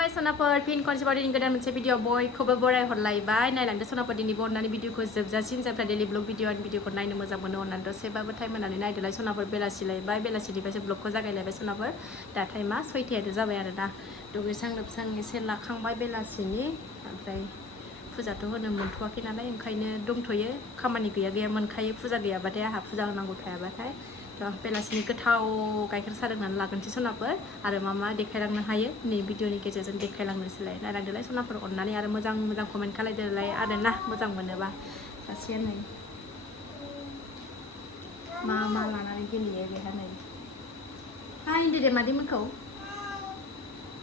खुलुमबाय सनाफोर फिन खनसेबाव दिनै गोदान मोनसे भिडिअ बयखौबो बराय हरलायबाय नायलांदो सनाफोर दिनै अननानै भिडिअखौ जोबजासिम जायफ्रा डेलि ब्लग भिडिअखौ नायनो मोजां मोनो अननानै दसेबाबो टाइम होनानै नायदोलाय सनाफोर बेलासिलायबाय बेलासिनिफ्रायसो ब्लगखौ जागायलायबाय सनाफोर दा टाइमा 6:00 जाबाय आरोना दुगैस्रां लोबस्रां एसे लाखांबाय बेलासिनि ओमफ्राय फुजाथ' होनो मोनथ'वाखै नालाय ओंखायनो दंथ'यो खामानि गैया मोनखायो फुजा गैयाबाथाय आंहा फुजा होनांगौ थायाबाथाय बेलासिनि गोथाव गाइखेर साहा लोंनानै लागोनसै सनाफोर आरो मा देखायलांनो हायो नै भिडिअनि गेजेरजों देखायलांनोसैलाय नायलांदोलाय सनाफोर अननानै आरो मोजां कमेन्ट खालायदोलाय आरो ना मोजां मोनोबा सासेया नै मा लानानै गेलेयो बेहा नै हाय होनदो दे मादैमोनखौ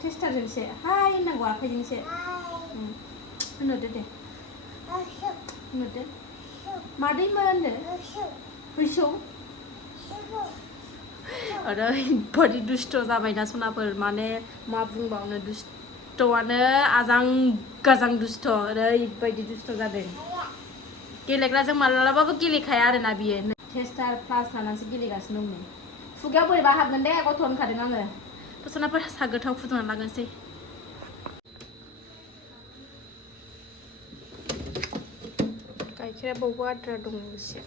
टेस्टारजोंसो हाय होननांगौ आखाइजोंसो होनहरदो दे होनहरदो मादैमोन होनदो फैसौ ओरैबायदि दुस्ट' जाबायना सनाफोर माने मा बुंबावनो दुस्थ'आनो आजां गाजां दुस्ट' ओरैबायदि दुस्ट' जादों गेलेग्राजों मालाबाबो गेलेखाया आरोना बियो टेस्टार प्लास लानानैसो गेलेगासिनो दं खुगायाव बोरैबा हाबगोन दे गथ' होनखादों आङो सनाफोर सा गोथाव फुदुंना लागोनसै गाइखेरा बावबो आद्रा दं एसे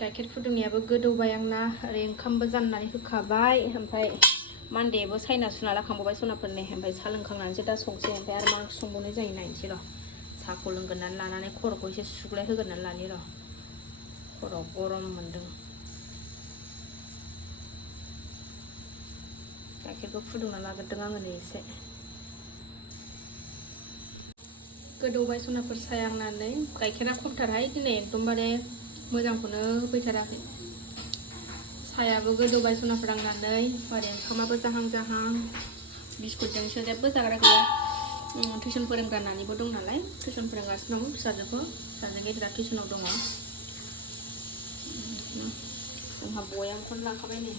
गाइखेर फुदुंनायाबो गोदौबाय आंना ओरै ओंखामबो जाननानै होखाबाय ओमफ्राय मानदेबो सायना सुना लाखांबावबाय सनाफोरनि ओमफ्राय साहा लोंखांनानैसो दा संसै ओमफ्राय आरो मा संबावनाय जायो नायनोसै र' साहाखौ लोंगोरनानै लानानै खर'खौ एसे सुग्लाय होगोरनानै लानि र' खर'आव गरम मोनदों गाइखेरखौ फुदुंना लाग्रोदों आङो नै एसे गोदौबाय सनाफोर सायांनानै गाइखेरा खमथारहाय दिनै एकदमबारे मोजांखौनो होफैथाराखै सायाबो गोदौबाय सनाफोर आंनानै ओरै ओंखामाबो जाहां बिस्कुटजोंसो जेबो जाग्रा गैया टिउसन फोरोंग्रा नानिबो दं नालाय टिउसन फोरोंगासिनो दं फिसाजो गेदेरा टिउसनाव दङ जोंहा बयामखौनो लाखाबाय नै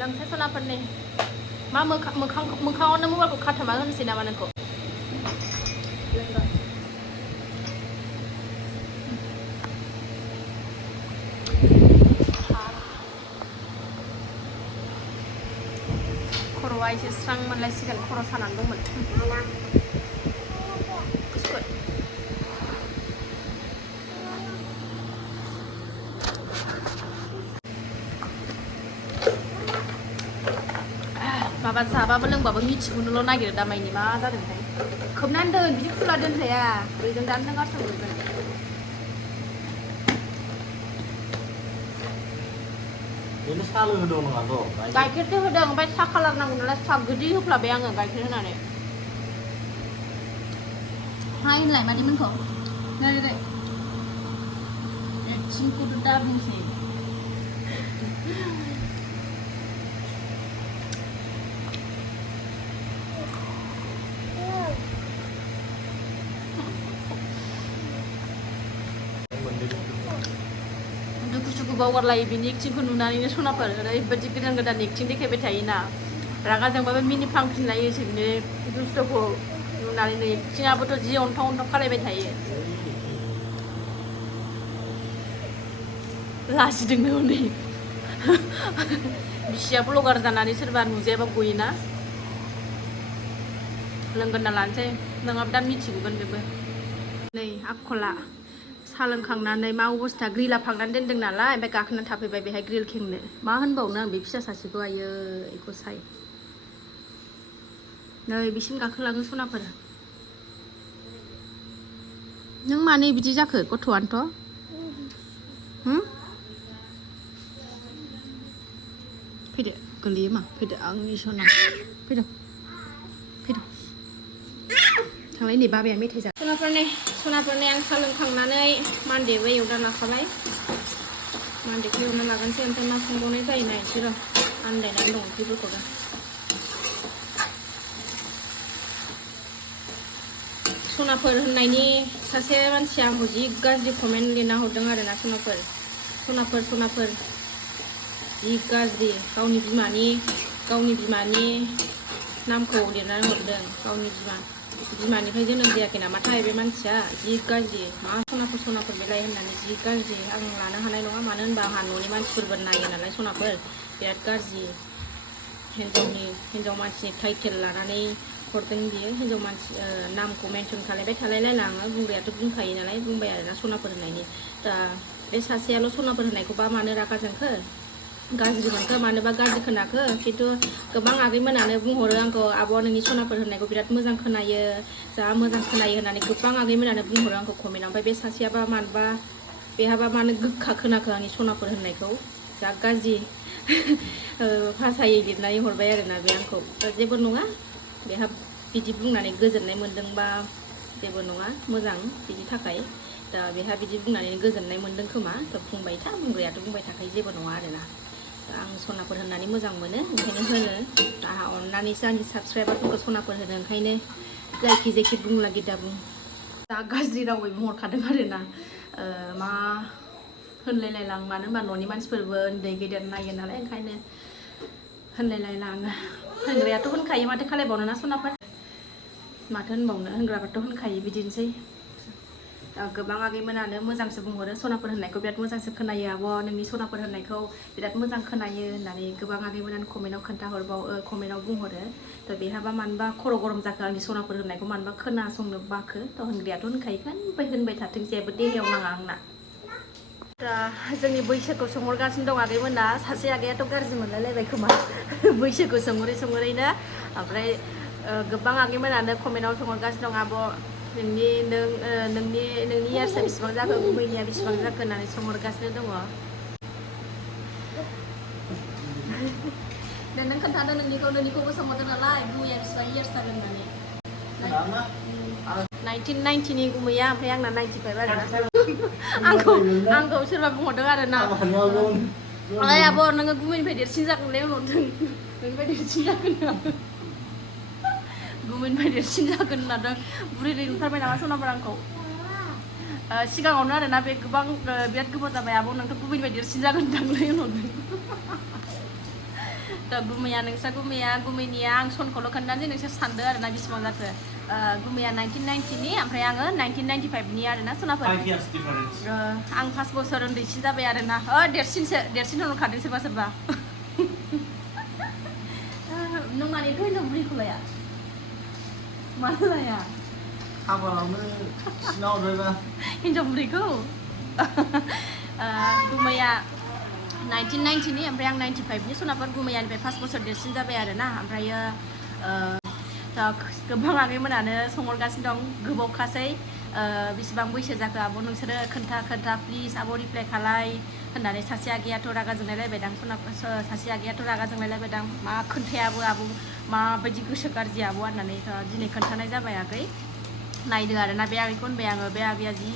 लोंसै सनाफोरनि मा मोखाङावनो मबाइलखौ खाथामा होनोसै नामा नोंखौ खर'आ एसे स्रां मोनलायसिगोन खर' सानानै दंमोन माबा जाबाबो लोंबाबो मिथिगौनोल' नागिरो दामायनि मा जादोंथाय खोबनानै दोन बिदि खुला दोनजाया बैजों दानो नों गारसोम मोनगोन बेनो साहा लोंहोदों नङाथ' गाइखेरसो होदों ओमफ्राय साहा कालार नांगौ नालाय साहा गोदै होफ्लाबाय आङो गाइखेर होनानै हाय होनलाय मादैमोनखौ नै एक्टिंखौथ' दा बुंसै दुखु बावगारलायो बिनि एक्टिंखौ नुनानैनो सनाफोर ओरैबायदि गोदान एक्टिं देखायबाय थायोना रागा जोंबाबो मिनि फांफिनलायोसो बिनि दुस्थ'खौ नुनानैनो एक्टिंआबोथ' जि अन्थाव खालायबाय थायो लाजिदोंनो हनै बिसिया ब्लगार जानानै सोरबा नुजायाबा गयोना लोंगोरना लानोसै नङाबा दा मिथिगौगोन बेबो नै आखला साहा लोंखांनानै मा अबस्था ग्रिला फांनानै दोनदों नालाय ओमफ्राय गाखोनानै थाफैबाय बेहाय ग्रिल खेंनो मा होनबावनो आं बे फिसा सासेखौ आयो बेखौ साय नै बिसिम गाखोलाङो सनाफोर नों मानो बिदि जाखो गथ'आनोथ' फैदो गोलैयो मा फैदो आंनि सना फैदो थांलाय नै बाबाया मेथाइ जा सनाफोरनि आं साहा लोंखांनानै मानदेबो एवना लाखाबाय मानदेखौ एवना लागोनसै ओमफ्राय मा संबावनाय जायो नायनोसै र' आन्दायनानै दं ओंख्रिफोरखौबो सनाफोर होननायनि सासे मानसिया आंखौ जि गाज्रि कमेन्ट लिरना हरदों आरोना सनाफोर जि गाज्रि गावनि बिमानि नामखौ लिरनानै हरदों गावनि बिमा बिमानिफ्राय जोनोम जायाखै नामाथाय बे मानसिया जि गाज्रि मा सनाफोर बेलाय होननानै जि गाज्रि आं लानो हानाय नङा मानो होनबा आंहा न'नि मानसिफोरबो नायो नालाय सनाफोर बिराद गाज्रि हिन्जाव मानसिनि टाइटेल लानानै हरदों बियो हिन्जाव मानसि नामखौ मेनसन खालामबाय थालायलायला आङो बुंग्रायाथ' बुंखायो नालाय बुंबाय आरोना सनाफोर होनायनि दा बे सासेयाल' सनाफोर होनायखौबा मानो रागा जोंखो गाज्रि मोनखो मानोबा गाज्रि खोनाखो खिन्थु गोबां आगैमोनानो बुंहरो आंखौ आब' नोंनि सनाफोर होननायखौ बिराद मोजां खोनायो जा मोजां खोनायो होननानै गोबां आगैमोनानो बुंहरो आंखौ कमेन्टआव ओमफ्राय बे सासेयाबा मानोबा बेहाबा मानो गोखा खोनाखो आंनि सनाफोर होननायखौ जा गाज्रि भाषायै लिरनानै हरबाय आरोना बे आंखौ जेबो नङा बेहा बिदि बुंनानै गोजोननाय मोन्दोंबा जेबो नङा मोजां बिनि थाखाय दा बेहा बिदि बुंनानै गोजोननाय मोन्दों खोमा दा बुंबाय था बुंग्रायाथ' बुंबाय थाखायो जेबो नङा आरोना दा आं सनाफोर होननानै मोजां मोनो ओंखायनो होनो आंहा अननानैसो आंनि साबसक्राइबारफोरखौ सनाफोर होनो ओंखायनो जायखि बुंला गिदा बुं दा गाज्रि रावै बुंहरखादों आरोना मा होनलायलायला आं मानो होनबा न'नि मानसिफोरबो उन्दै गेदेर नायो नालाय ओंखायनो होनलायलायला आङो होनग्रायाथ' होनखायो माथो खालायबावनो ना सनाफोर माथो होनबावनो होनग्राफोरथ' होनखायो बिदिनोसै गोबां आगैमोनानो मोजांसो बुंहरो सनाफोर होननायखौ बिराद मोजांसो खोनायो आब' नोंनि सनाफोर होननायखौ बिराद मोजां खोनायो होननानै गोबां आगैमोनानो कमेन्टआव बुंहरो थ' बेहाबा मानोबा खर' गरम जाखो आंनि सनाफोर होननायखौ मानोबा खोनासंनो बाखो थ' होनग्रायाथ' होनखायोखान ओमफ्राय होनबाय थाथों जेबो देहायाव नाङा आंना दा जोंनि बैसोखौ सोंहरगासिनो दं आगैमोना सासे आगैयाथ' गाज्रि मोनलायलायबाय खोमा बैसोखौ सोंहरै ओमफ्राय गोबां आगैमोनानो कमेन्टआव सोंहरगासिनो दं आब' नोंनि इयार्सआ बेसेबां जाखो गुमैनिया बेसेबां जाखो होननानै सोंहरगासिनो दङ नों खोन्थादों नोंनिखौबो सोंहरदों नालाय गुमैया बेसेबां इयार्स जागोन होननानै 1990नि गुमैया ओमफ्राय आंना 95 आरोना आंखौ सोरबा बुंहरदों आरोना ओइ आब' नोङो गुमैनिफ्राय देरसिन जागोनलै होनहरदों नोंनिफ्राय देरसिन जागोन गुमैनिफ्राय देरसिन जागोन होननानै बुरै नुथारबाय नामा सनाफोर आंखौ सिगाङावनो आरोना बे गोबां बिराद गोबाव जाबाय आब' नोंथ' गुमैनिफ्राय देरसिन जागोन दांलै होनहरदों दा नोंस्रा गुमैनिया आं सनखौल' खोन्थानोसै नोंसोर सानदो आरोना बेसेबां जाखो गुमैया 1990नि ओमफ्राय आङो 1995नि आरोना सनाफोर आं 5 बोसोर उन्दैसिन जाबाय आरोना देरसिन होनहरखादों सोरबा नों मानिथ' हिनजाव बुरैखौ लाया मानो लाया खाफालावनो सिना हरबायबा हिनजाव बुरैखौ गुमैया 1990नि ओमफ्राय आं 95नि सनाफोर गुमैयानिफ्राय 5 बोसोर देरसिन जाबाय आरोना ओमफ्रायो गोबां आगैमोनानो सोंहरगासिनो दं गोबावखासै बेसेबां बैसो जाखो आब' नोंसोरो खोन्था प्लिज आब' रिप्लाइ खालाय होननानै सासे आगैयाथ' रागा जोंलायलायबायदां सासे आगैयाथ' रागा जोंलायलायबायदां मा खोन्थायाबो आब' माबायदि गोसो गाज्रि आब' होननानै दिनै खोन्थानाय जाबाय आगै नायदो आरोना बे आगैखौ होनबाय आङो बे आगैया जि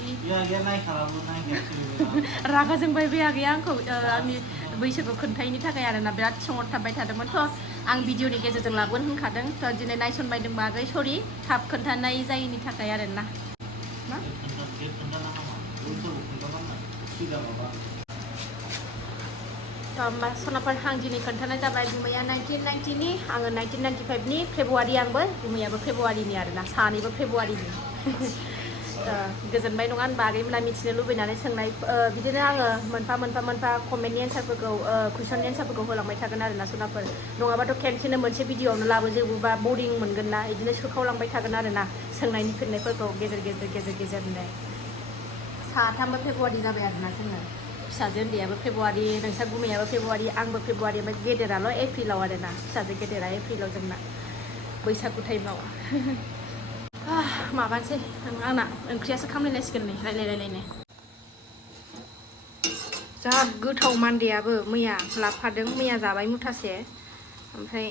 रागा जोंबाय बे आगैया आंखौ आंनि बैसोखौ खोन्थायैनि थाखाय आरोना बिराद सोंहरथाबबाय थादोंमोन थ' आं भिडिअनि गेजेरजों लाबोनो होनखादों थ' दिनै नायसनबायदोंबा आगै सरि थाब खोन्थानाय जायैनि थाखाय आरोना होमबा सनाफोर आं दिनै खोन्थानाय जाबाय गुमैया 1990नि आङो 1995नि फेब्रुवारि आंबो गुमैयाबो फेब्रुवारिनि आरोना सानैबो फेब्रुवारिनि गोजोनबाय नङा होनबा आगैमोना मिथिनो लुबैनानै सोंनाय बिदिनो आङो मोनफा कमेन्टनि एन्सारफोरखौ कुइसननि एन्सारफोरखौ होलांबाय थागोन आरोना सनाफोर नङाबाथ' खेनसेनो मोनसे भिडिअआवनो लाबोजोबोबा बरिं मोनगोन ना बिदिनो सोखावलांबाय थागोन आरोना सोंनायनि फिननायफोरखौ गेजेरनो साथामबो फेब्रुवारि जाबाय आरोना जोङो फिसाजो उन्दैयाबो फेब्रुवारि नोंसा गुमैयाबो फेब्रुवारि आंबो फेब्रुवारि ओमफ्राय गेदेराल' एप्रिलाव आरोना फिसाजो गेदेरा एप्रिलाव जोंना बैसागु टाइमाव माबानोसै आंना ओंख्रियासो खामलायलायसिगोन नै रायलायनो जा गोथाव मान्देयाबो मैया लाबोफादों मैया जाबाय मुथासे ओमफ्राय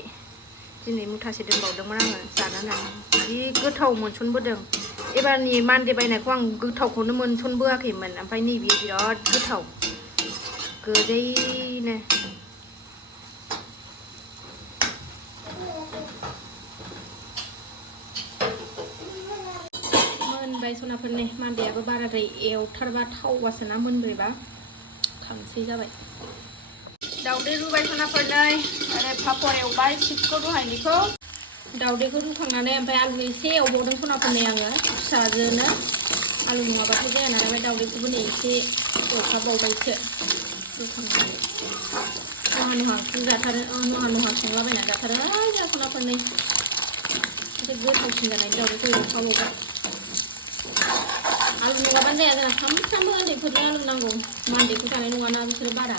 दिनै मुथासे दोनबावदोंमोन आङो जानानै जि गोथाव मोनसनबोदों एबारनि मान्दे बायनायखौ आं गोथावखौनो मोनसनबोआखैमोन ओमफ्राय नैबे बिराद गोथाव गोदैनो मोनबाय सनाफोरनि मान्देयाबो बाराद्राय एवथारबा थावबासो ना मोनबायबा खांसै जाबाय दाउदै रुबाय सनाफोरनै ओरै पापर एवबाय चिप्सखौ दहायनिखौ दाउदैखौ रुखांनानै ओमफ्राय आलु एसे एवबावदों सनाफोरनि आङो फिसाजोनो आलु नङाबाथाय जाया नालाय ओमफ्राय दाउदैखौबो नै एसे एवखाबावबायसो रुखांनानै नहा ओंख्रि जाथारो नहा संलाबायना जाथारो जोंहा सनाफोरनि एसे गोथावसिन जानायनि दाउदैखौ एवखाबावबाय आलु नङाबानो जाया जोंना सामफ्रामबो उन्दैफोरनो आलु नांगौ मान्देखौ जानाय नङाना बिसोरो बारा